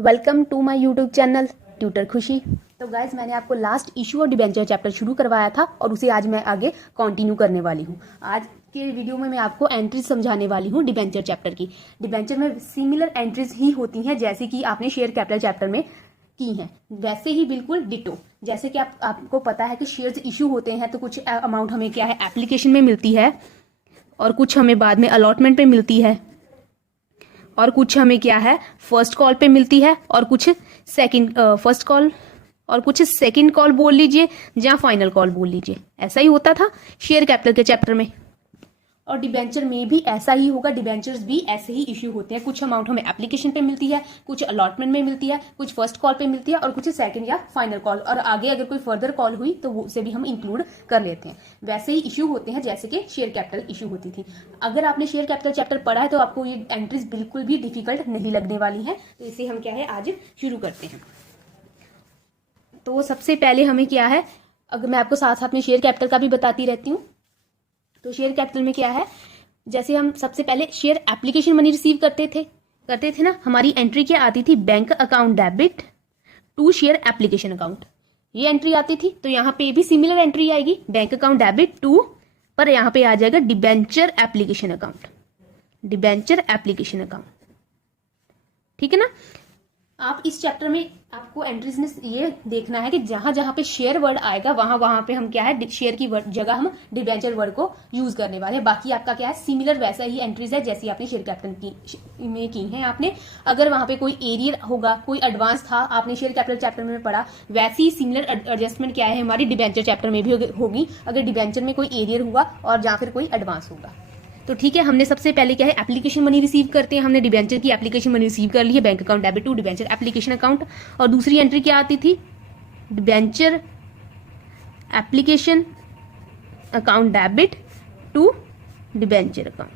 Welcome to my YouTube channel tutor Khushi. तो guys मैंने आपको लास्ट इशू और डिबेंचर चैप्टर शुरू करवाया था और उसे आज मैं आगे कंटिन्यू करने वाली हूँ। आज के वीडियो में मैं आपको एंट्रीज समझाने वाली हूँ डिबेंचर चैप्टर की। डिबेंचर में सिमिलर एंट्रीज ही होती हैं जैसे कि आपने शेयर कैपिटल चैप्टर में की हैं, वैसे ही बिल्कुल डिटो। जैसे कि आपको पता है कि शेयर्स इशू होते हैं तो कुछ अमाउंट हमें क्या है एप्लीकेशन में मिलती है और कुछ हमें बाद में अलॉटमेंट पे मिलती है और कुछ हमें क्या है फर्स्ट कॉल पे मिलती है और कुछ सेकंड फर्स्ट कॉल और कुछ सेकंड कॉल बोल लीजिए या फाइनल कॉल बोल लीजिए। ऐसा ही होता था शेयर कैपिटल के चैप्टर में और डिबेंचर में भी ऐसा ही होगा। डिबेंचर्स भी ऐसे ही इश्यू होते हैं। कुछ अमाउंट हमें एप्लीकेशन पे मिलती है, कुछ अलॉटमेंट में मिलती है, कुछ फर्स्ट कॉल पे मिलती है और कुछ सेकंड या फाइनल कॉल, और आगे अगर कोई फर्दर कॉल हुई तो उसे भी हम इंक्लूड कर लेते हैं। वैसे ही इश्यू होते हैं जैसे कि शेयर कैपिटल इश्यू होती थी। अगर आपने शेयर कैपिटल चैप्टर पढ़ा है तो आपको ये एंट्रीज बिल्कुल भी डिफिकल्ट नहीं लगने वाली है। तो इसे हम क्या है आज शुरू करते हैं। तो सबसे पहले हमें क्या है, अगर मैं आपको साथ साथ में शेयर कैपिटल का भी बताती रहती हूँ। तो शेयर कैपिटल में क्या है, जैसे हम सबसे पहले शेयर एप्लीकेशन मनी रिसीव करते थे ना, हमारी एंट्री क्या आती थी, bank account debit to share application account, ये एंट्री आती थी। तो यहाँ पे भी सिमिलर एंट्री आएगी, बैंक अकाउंट डेबिट टू, पर यहाँ पे आ जाएगा debenture application account, debenture application account. ठीक है ना। आप इस चैप्टर में आपको एंट्रीज में ये देखना है कि जहां जहां पे शेयर वर्ड आएगा वहां वहां पे हम क्या है शेयर की जगह हम डिबेंचर वर्ड को यूज करने वाले हैं। बाकी आपका क्या है सिमिलर वैसा ही एंट्रीज है जैसी आपने शेयर कैपिटल में की है। आपने अगर वहां पे कोई एरियर होगा, कोई एडवांस था, आपने शेयर कैपिटल चैप्टर में पढ़ा, वैसी ही सिमिलर एडजस्टमेंट क्या है हमारी डिबेंचर चैप्टर में भी होगी, अगर डिबेंचर में कोई एरियर हुआ और या फिर कोई एडवांस होगा। तो ठीक है, हमने सबसे पहले क्या है एप्लीकेशन मनी रिसीव करते हैं। हमने डिबेंचर की एप्लीकेशन मनी रिसीव कर ली है, bank account debit to debenture application account. और दूसरी एंट्री क्या आती थी, debenture application account debit to debenture account.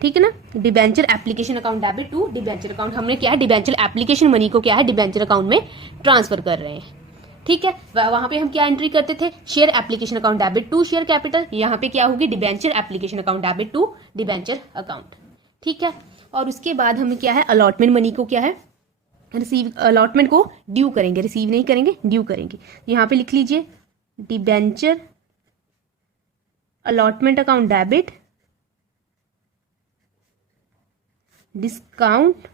ठीक है ना, debenture application account debit to debenture account. हमने क्या है डिबेंचर एप्लीकेशन मनी को क्या है डिबेंचर अकाउंट में ट्रांसफर कर रहे हैं। ठीक है, वहां पे हम क्या एंट्री करते थे, share application account debit to share capital. यहाँ पे क्या होगी, debenture application account debit to debenture account. ठीक है, और उसके बाद हमें क्या है अलॉटमेंट मनी को क्या है रिसीव, अलॉटमेंट को ड्यू करेंगे, रिसीव नहीं करेंगे, ड्यू करेंगे। यहाँ पे लिख लीजिए debenture allotment account debit discount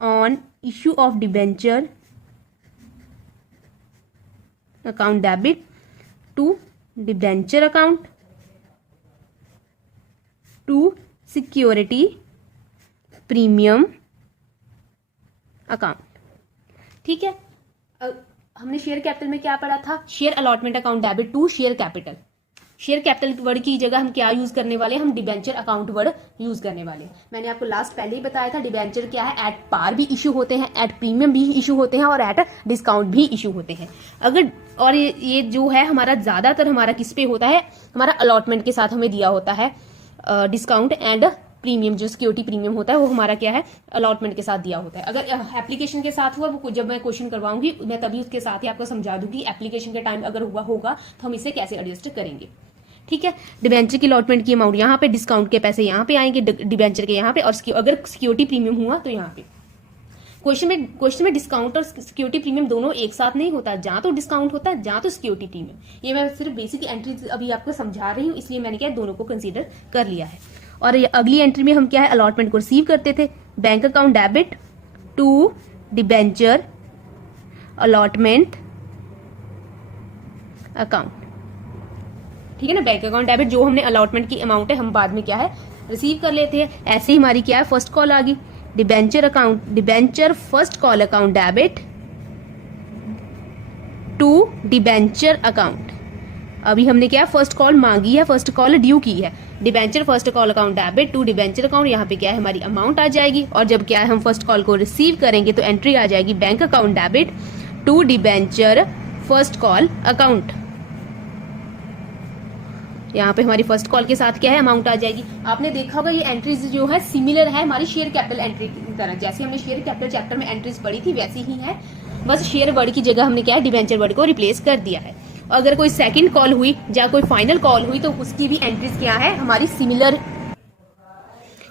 on issue of debenture account debit to debenture account to security premium account. ठीक है, हमने शेयर कैपिटल में क्या पढ़ा था, share allotment account debit to share capital. Share capital word की जगह हम क्या यूज करने वाले हैं, हम डिबेंचर अकाउंट वर्ड यूज करने वाले हैं। मैंने आपको लास्ट पहले ही बताया था डिबेंचर क्या है, एट पार भी इशू होते हैं, एट प्रीमियम भी इशू होते हैं और एट डिस्काउंट भी इशू होते हैं। अगर और ये जो है हमारा ज्यादातर हमारा किस पे होता है, हमारा अलॉटमेंट के साथ हमें दिया होता है डिस्काउंट एंड प्रीमियम, जो सिक्योरिटी प्रीमियम होता है वो हमारा क्या है अलॉटमेंट के साथ दिया होता है। अगर एप्लीकेशन के साथ हुआ, वो जब मैं क्वेश्चन करवाऊंगी मैं तभी उसके साथ ही आपको समझा दूंगी एप्लीकेशन के टाइम अगर हुआ होगा तो हम इसे कैसे एडजस्ट करेंगे। ठीक है, डिबेंचर की अलॉटमेंट की अमाउंट यहाँ पे, डिस्काउंट के पैसे यहाँ पे आएंगे, डिबेंचर के यहाँ पे, और अगर सिक्योरिटी प्रीमियम हुआ तो यहाँ पे। क्वेश्चन में डिस्काउंट और सिक्योरिटी प्रीमियम दोनों एक साथ नहीं होता, जहां तो डिस्काउंट होता है जहां तो सिक्योरिटी प्रीमियम। ये मैं सिर्फ बेसिक एंट्री अभी आपको समझा रही हूँ, इसलिए मैंने क्या दोनों को कंसीडर कर लिया है। और अगली एंट्री में हम क्या है अलॉटमेंट को रिसीव करते थे, bank account debit to debenture allotment account. ठीक है ना, बैंक अकाउंट डेबिट जो हमने अलॉटमेंट की अमाउंट है हम बाद में क्या है रिसीव कर लेते हैं। ऐसे ही हमारी क्या है फर्स्ट कॉल आ गई, debenture account, debenture first call account debit to debenture account. अभी हमने क्या फर्स्ट कॉल मांगी है, फर्स्ट कॉल ड्यू की है, debenture first call account debit to debenture account. यहाँ पे क्या है हमारी अमाउंट आ जाएगी, और जब क्या है हम फर्स्ट कॉल को रिसीव करेंगे तो एंट्री आ जाएगी bank account debit to debenture first call account. यहाँ पे हमारी फर्स्ट कॉल के साथ क्या है अमाउंट आ जाएगी। आपने देखा होगा ये एंट्रीज जो है सिमिलर है हमारी शेयर कैपिटल एंट्री की तरह, जैसे हमने शेयर कैपिटल चैप्टर में एंट्रीज पढ़ी थी वैसी ही है, बस शेयर वर्ड की जगह हमने क्या है डिबेंचर वर्ड को रिप्लेस कर दिया है। अगर कोई सेकंड कॉल हुई या कोई फाइनल कॉल हुई तो उसकी भी एंट्रीज क्या है हमारी सिमिलर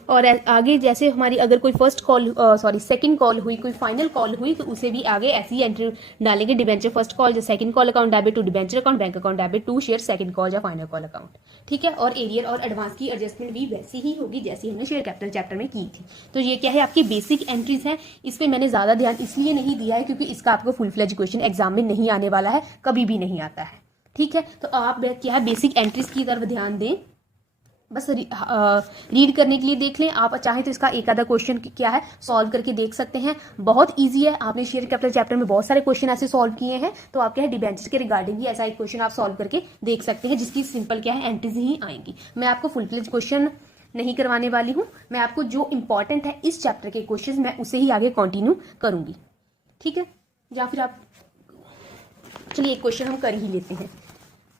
और आगे जैसे हमारी अगर कोई फर्स्ट कॉल सेकंड कॉल हुई, कोई फाइनल कॉल हुई, तो उसे भी आगे ऐसी एंट्री डालेंगे, डिबेंचर फर्स्ट कॉल या second call account debit to debenture account, bank account debit to share second call या फाइनल कॉल अकाउंट। ठीक है, और एरियर और एडवांस की एडजस्टमेंट भी वैसी ही होगी जैसी हमने शेयर कैपिटल चैप्टर में की थी। तो ये क्या है, आपकी बेसिक एंट्रीज हैं। इस पर मैंने ज्यादा ध्यान इसलिए नहीं दिया है क्योंकि इसका आपको फुल फ्लेज क्वेश्चन एग्जाम में नहीं आने वाला है, कभी भी नहीं आता है। ठीक है, तो आप क्या है, बेसिक एंट्रीज की तरफ ध्यान दें, बस रीड करने के लिए देख लें। आप चाहें तो इसका एक आधा क्वेश्चन क्या है सॉल्व करके देख सकते हैं, बहुत इजी है। आपने शेयर कैपिटल चैप्टर में बहुत सारे क्वेश्चन ऐसे सॉल्व किए हैं, तो आप क्या है डिबेंचर के रिगार्डिंग ही ऐसा एक क्वेश्चन आप सॉल्व करके देख सकते हैं, जिसकी सिंपल क्या है एंट्रीज ही आएंगी। मैं आपको फुल फ्लेज क्वेश्चन नहीं करवाने वाली हूँ, मैं आपको जो इंपॉर्टेंट है इस चैप्टर के क्वेश्चन मैं उसे ही आगे कंटिन्यू करूंगी। ठीक है, या फिर आप चलिए एक क्वेश्चन हम कर ही लेते हैं।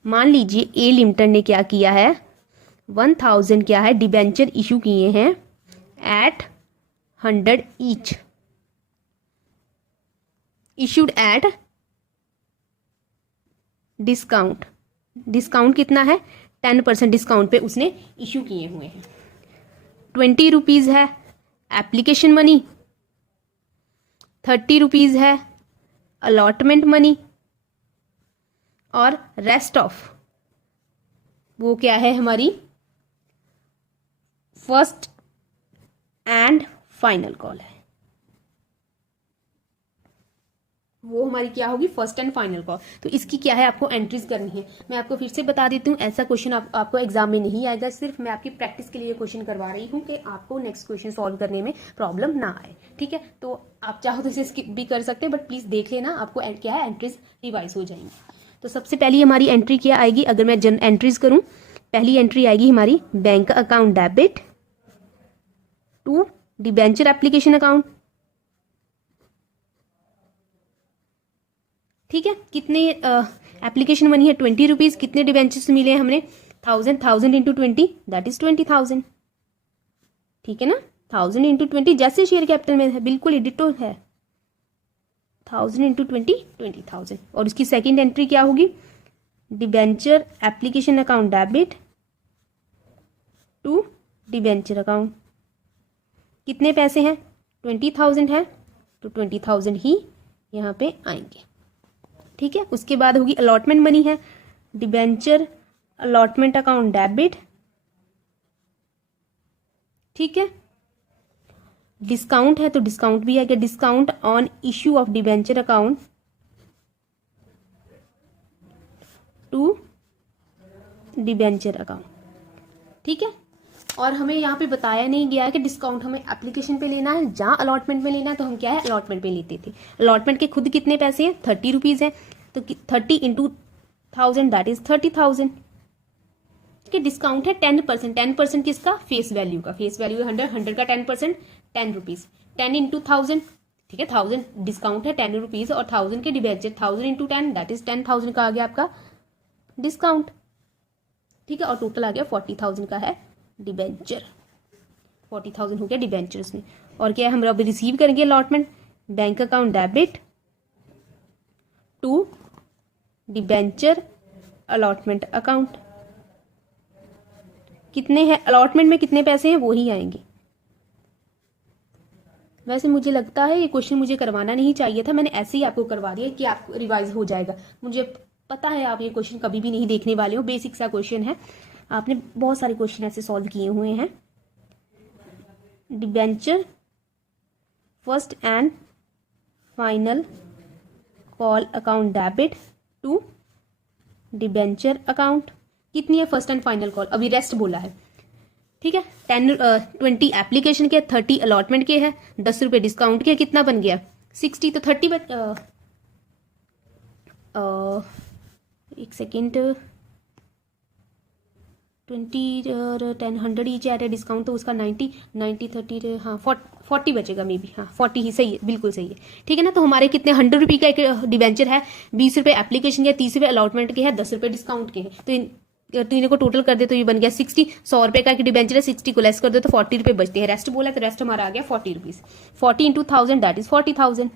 मान लीजिए ए लिमिटेड ने क्या किया है, 1000 क्या है डिबेंचर इशू किए हैं at 100 each, issued at discount. Discount कितना है, 10% डिस्काउंट पे उसने इशू किए हुए हैं। 20 रुपीज है एप्लीकेशन मनी, 30 रुपीज है अलॉटमेंट मनी, और रेस्ट ऑफ वो क्या है हमारी फर्स्ट एंड फाइनल कॉल है, वो हमारी क्या होगी फर्स्ट एंड फाइनल कॉल। तो इसकी क्या है आपको एंट्रीज करनी है। मैं आपको फिर से बता देती हूँ, ऐसा क्वेश्चन आपको एग्जाम में नहीं आएगा, सिर्फ मैं आपकी प्रैक्टिस के लिए क्वेश्चन करवा रही हूँ कि आपको नेक्स्ट क्वेश्चन सॉल्व करने में प्रॉब्लम ना आए। ठीक है, तो आप चाहो तो इसे स्किप भी कर सकते हैं, बट प्लीज देख लेना, आपको क्या है एंट्रीज रिवाइज हो जाएंगी। तो सबसे पहली हमारी एंट्री क्या आएगी, अगर मैं एंट्रीज करूं, पहली एंट्री आएगी हमारी bank account debit to debenture application account. ठीक है, कितने एप्लीकेशन मनी है 20 रुपीज, कितने डिबेंचर्स मिले हैं हमने 1000 इंटू 20 दैट इज 20,000। ठीक है ना, 1000 इंटू 20 जैसे शेयर कैपिटल में है बिल्कुल एडिटो है, 1000 इंटू 20 20,000। और उसकी सेकेंड एंट्री क्या होगी, debenture application account debit to debenture account. कितने पैसे हैं 20,000 है, तो 20,000 ही यहाँ पे आएंगे। ठीक है, उसके बाद होगी अलॉटमेंट मनी है, डिबेंचर अलॉटमेंट अकाउंट डेबिट। ठीक है, डिस्काउंट है तो डिस्काउंट भी आएगा, discount on issue of debenture account to debenture account. ठीक है, और हमें यहाँ पे बताया नहीं गया है कि डिस्काउंट हमें एप्लीकेशन पे लेना है, जहाँ अलॉटमेंट में लेना है तो हम क्या है अलॉटमेंट पे लेते थे। अलॉटमेंट के खुद कितने पैसे हैं 30 रुपीज है, तो 30 इंटू 1000 दैट इज 30,000। ठीक है, डिस्काउंट है 10%, 10% किसका फेस वैल्यू का, फेस वैल्यू है 100 का 10% 10 रुपीज, 10 इंटू 1000। ठीक है, 1000 डिस्काउंट है 10 रुपीज और 1000 के डिबेंचर 1000 इंटू 10 दैट इज 10,000 का आ गया आपका डिस्काउंट। ठीक है, और टोटल आ गया 40,000 का है डिबेंचर, 40,000 हो गया डिबेंचर्स में। और क्या है हम अब रिसीव करेंगे allotment, bank account debit to debenture allotment account. कितने हैं अलॉटमेंट में, कितने पैसे हैं वो ही आएंगे। वैसे मुझे लगता है ये क्वेश्चन मुझे करवाना नहीं चाहिए था, मैंने ऐसे ही आपको करवा दिया कि आप रिवाइज हो जाएगा। मुझे पता है आप ये क्वेश्चन कभी भी नहीं देखने वाले हो, बेसिक सा क्वेश्चन है, आपने बहुत सारे क्वेश्चन ऐसे सॉल्व किए हुए हैं। Debenture first and final call account debit to debenture account. कितनी है फर्स्ट एंड फाइनल कॉल, अभी रेस्ट बोला है। ठीक है, 20 एप्लीकेशन के, 30 अलॉटमेंट के है, 10 रुपए डिस्काउंट के, कितना बन गया 60, तो 30 एक सेकेंड 20 और 10 100 ईच एट है डिस्काउंट, तो उसका 90 30 हाँ 40 बचेगा मे बी, हाँ 40 ही सही है, बिल्कुल सही है। ठीक है ना, तो हमारे कितने 100 रुपये का एक डिबेंचर है, 20 रुपये एप्लीकेशन के, 30 रुपये अलॉटमेंट के है, 10 रुपये डिस्काउंट के हैं, तो इन्हें को टोटल कर दे तो ये बन गया 60। 100 रुपये का एक डिबेंचर है, 60 को लेस कर दो तो 40 रुपये बचते हैं, रेस्ट बोला तो रेस्ट हमारा आ गया 40 रुपीज, 40 इंटू 1000 दैट इज 40,000।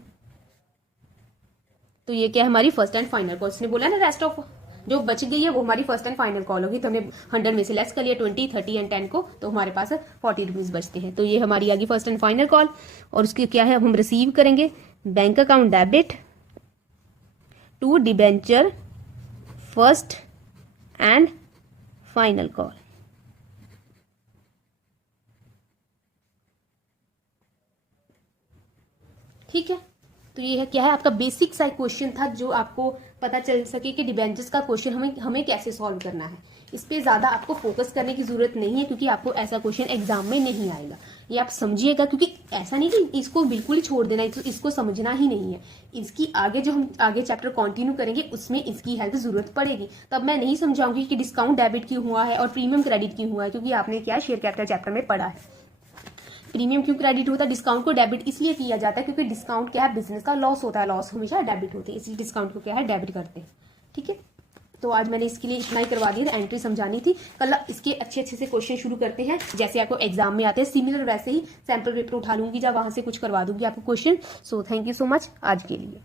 तो ये क्या है हमारी फर्स्ट एंड फाइनल कॉल, उसने बोला ना रेस्ट ऑफ जो बच गई है वो हमारी फर्स्ट एंड फाइनल कॉल होगी। तो हमने 100 में से लेस कर लिया 20, 30 एंड 10 को, तो हमारे पास 40 रुपीज बचते हैं। तो ये हमारी आ गई फर्स्ट एंड फाइनल कॉल। और उसकी क्या है, अब हम रिसीव करेंगे bank account debit to debenture first and final call. ठीक है, तो ये है क्या है, आपका बेसिक सा क्वेश्चन था जो आपको पता चल सके कि डिबेंचर्स का क्वेश्चन हमें कैसे सॉल्व करना है। इस पे ज्यादा आपको फोकस करने की जरूरत नहीं है, क्योंकि आपको ऐसा क्वेश्चन एग्जाम में नहीं आएगा। ये आप समझिएगा, क्योंकि ऐसा नहीं कि इसको बिल्कुल ही छोड़ देना, इसको समझना ही नहीं है। इसकी आगे जो हम आगे चैप्टर कंटिन्यू करेंगे उसमें इसकी हेल्प जरूरत पड़ेगी। तब मैं नहीं समझाऊंगी कि डिस्काउंट डेबिट क्यों हुआ है और प्रीमियम क्रेडिट क्यों हुआ है, क्योंकि आपने क्या शेयर कैपिटल चैप्टर में पढ़ा है। प्रीमियम क्यों क्रेडिट होता है, डिस्काउंट को डेबिट इसलिए किया जाता है क्योंकि डिस्काउंट क्या है, बिजनेस का लॉस होता है, लॉस हमेशा डेबिट होते हैं, इसलिए डिस्काउंट को क्या है, डेबिट करते हैं। ठीक है, तो आज मैंने इसके लिए इतना ही करवा दिया था, एंट्री समझानी थी। कल इसके अच्छे अच्छे से क्वेश्चन शुरू करते हैं, जैसे आपको एग्जाम में आते हैं सिमिलर वैसे ही सैंपल पेपर उठा लूंगी, जब वहां से कुछ करवा दूंगी आपको question. So thank you so much आज के लिए।